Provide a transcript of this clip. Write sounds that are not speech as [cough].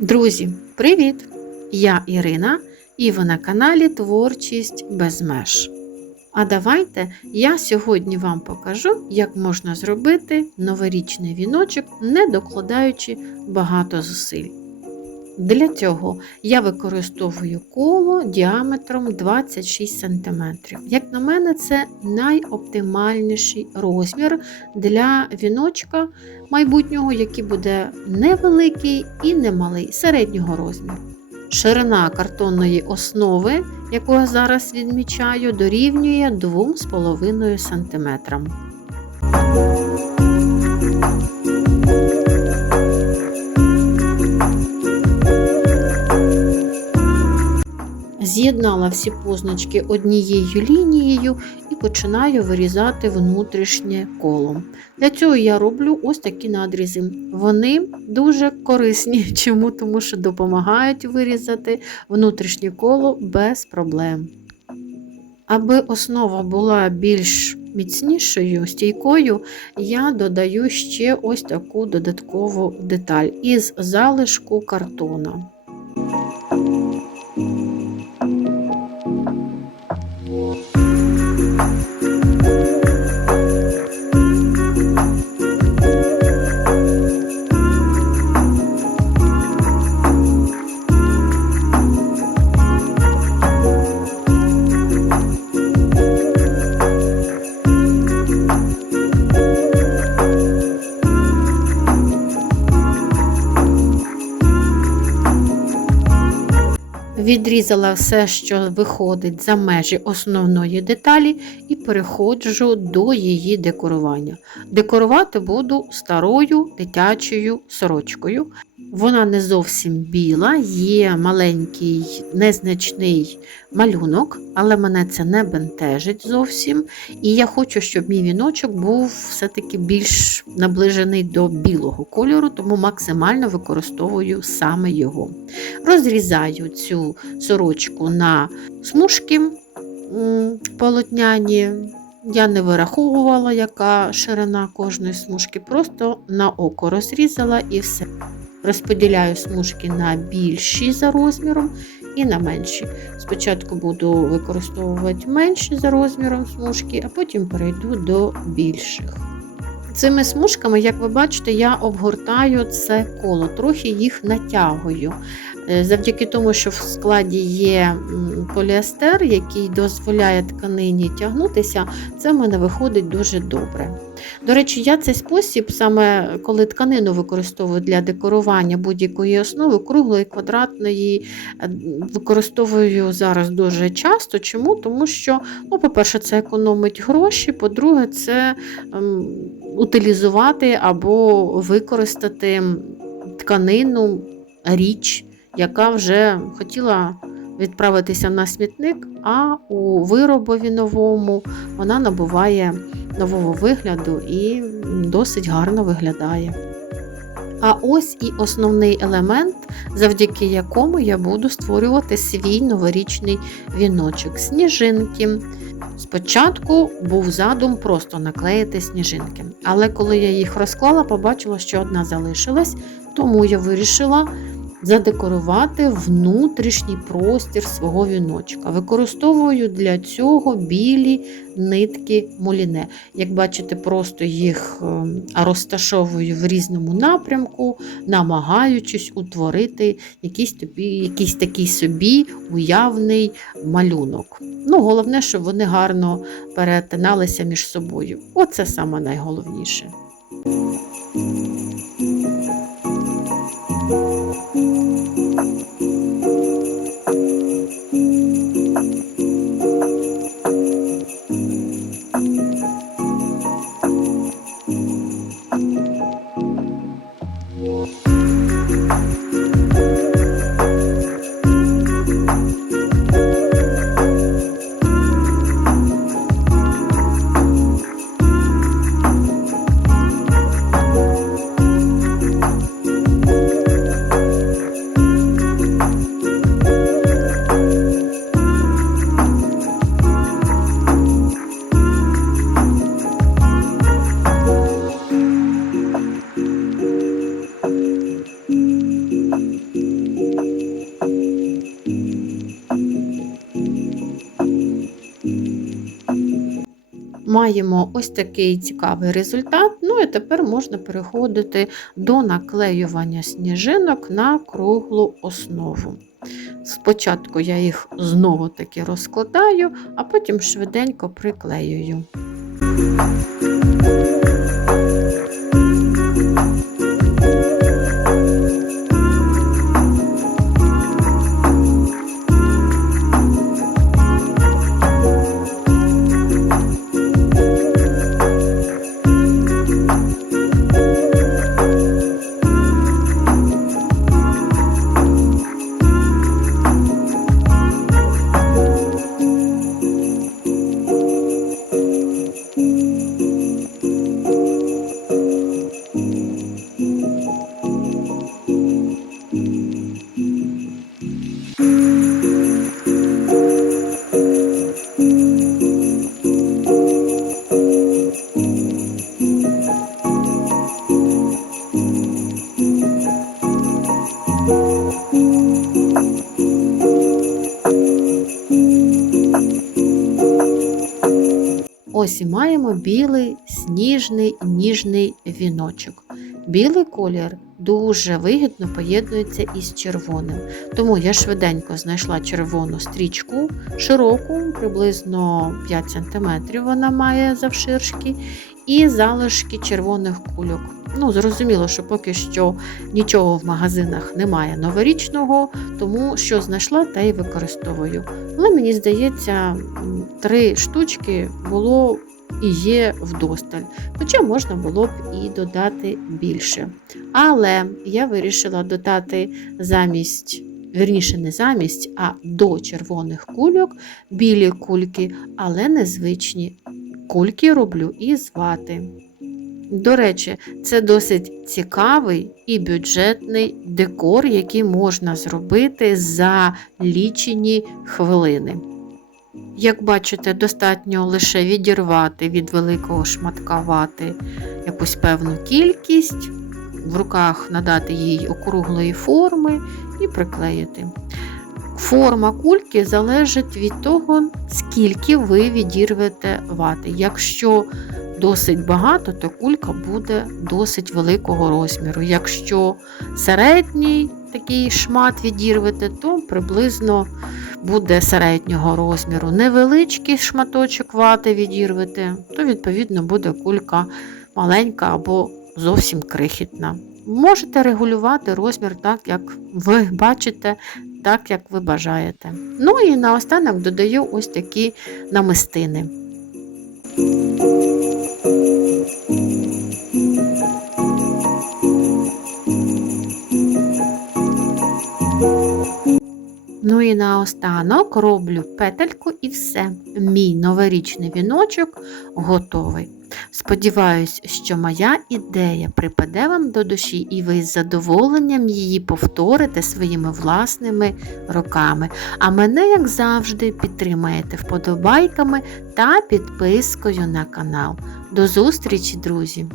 Друзі, привіт! Я Ірина і ви на каналі Творчість без меж. А давайте я сьогодні вам покажу, як можна зробити новорічний віночок, не докладаючи багато зусиль. Для цього я використовую коло діаметром 26 см. Як на мене, це найоптимальніший розмір для віночка майбутнього, який буде невеликий і немалий, середнього розміру. Ширина картонної основи, яку я зараз відмічаю, дорівнює 2,5 см. З'єднала всі позначки однією лінією і починаю вирізати внутрішнє коло. Для цього я роблю ось такі надрізи. Вони дуже корисні. [laughs] Чому? Тому що допомагають вирізати внутрішнє коло без проблем. Аби основа була більш міцнішою, стійкою, я додаю ще ось таку додаткову деталь із залишку картона. Відрізала все, що виходить за межі основної деталі, і переходжу до її декорування. Декорувати буду старою дитячою сорочкою. Вона не зовсім біла, є маленький незначний малюнок, але мене це не бентежить зовсім. І я хочу, щоб мій віночок був все-таки більш наближений до білого кольору, тому максимально використовую саме його. Розрізаю цю сорочку на смужки полотняні. Я не вираховувала, яка ширина кожної смужки, просто на око розрізала і все. Розподіляю смужки на більші за розміром і на менші. Спочатку буду використовувати менші за розміром смужки, а потім перейду до більших. Цими смужками, як ви бачите, я обгортаю це коло, трохи їх натягую. Завдяки тому, що в складі є поліестер, який дозволяє тканині тягнутися, це в мене виходить дуже добре. До речі, я цей спосіб, саме коли тканину використовую для декорування будь-якої основи, круглої, квадратної, використовую зараз дуже часто. Чому? Тому що, ну, по-перше, це економить гроші, по-друге, це ем, утилізувати або використати тканину, річ яка вже хотіла відправитися на смітник, а у виробові новому вона набуває нового вигляду і досить гарно виглядає. А ось і основний елемент, завдяки якому я буду створювати свій новорічний віночок сніжинки. Спочатку був задум просто наклеїти сніжинки, але коли я їх розклала, побачила, що одна залишилась, тому я вирішила задекорувати внутрішній простір свого віночка. Використовую для цього білі нитки муліне. Як бачите, просто їх ем, розташовую в різному напрямку, намагаючись утворити якийсь, тобі, якийсь такий собі уявний малюнок. Ну, Головне, щоб вони гарно перетиналися між собою. Оце саме найголовніше. Маємо ось такий цікавий результат. Ну і тепер можна переходити до наклеювання сніжинок на круглу основу. Спочатку я їх знову таки розкладаю, а потім швиденько приклеюю. Ось білий сніжний ніжний віночок. Білий колір дуже вигідно поєднується із червоним. Тому я швиденько знайшла червону стрічку широку, приблизно 5 см вона має завширшки, і залишки червоних кульок. Ну, зрозуміло, що поки що нічого в магазинах немає новорічного, тому що знайшла, та й використовую. Але мені здається, три штучки було і є вдосталь. Хоча можна було б і додати більше. Але я вирішила додати замість, вірніше, не замість, а до червоних кульок білі кульки, але незвичні. Кульки роблю із вати. До речі, це досить цікавий і бюджетний декор, який можна зробити за лічені хвилини. Як бачите, достатньо лише відірвати від великого шматка вати якусь певну кількість, в руках надати їй округлої форми і приклеїти. Форма кульки залежить від того, скільки ви відірвете вати. Якщо досить багато, то кулька буде досить великого розміру. Якщо середній такий шмат відірвете, то приблизно буде середнього розміру. Невеличкий шматочок вати відірвете, то відповідно буде кулька маленька або зовсім крихітна. Можете регулювати розмір так, як ви бачите, так як ви бажаєте. Ну і наостанок додаю ось такі намистини. І наостанок роблю петельку і все. Мій новорічний віночок готовий. Сподіваюсь, що моя ідея припаде вам до душі, і ви з задоволенням її повторите своїми власними руками. А мене, як завжди, підтримаєте вподобайками та підпискою на канал. До зустрічі, друзі!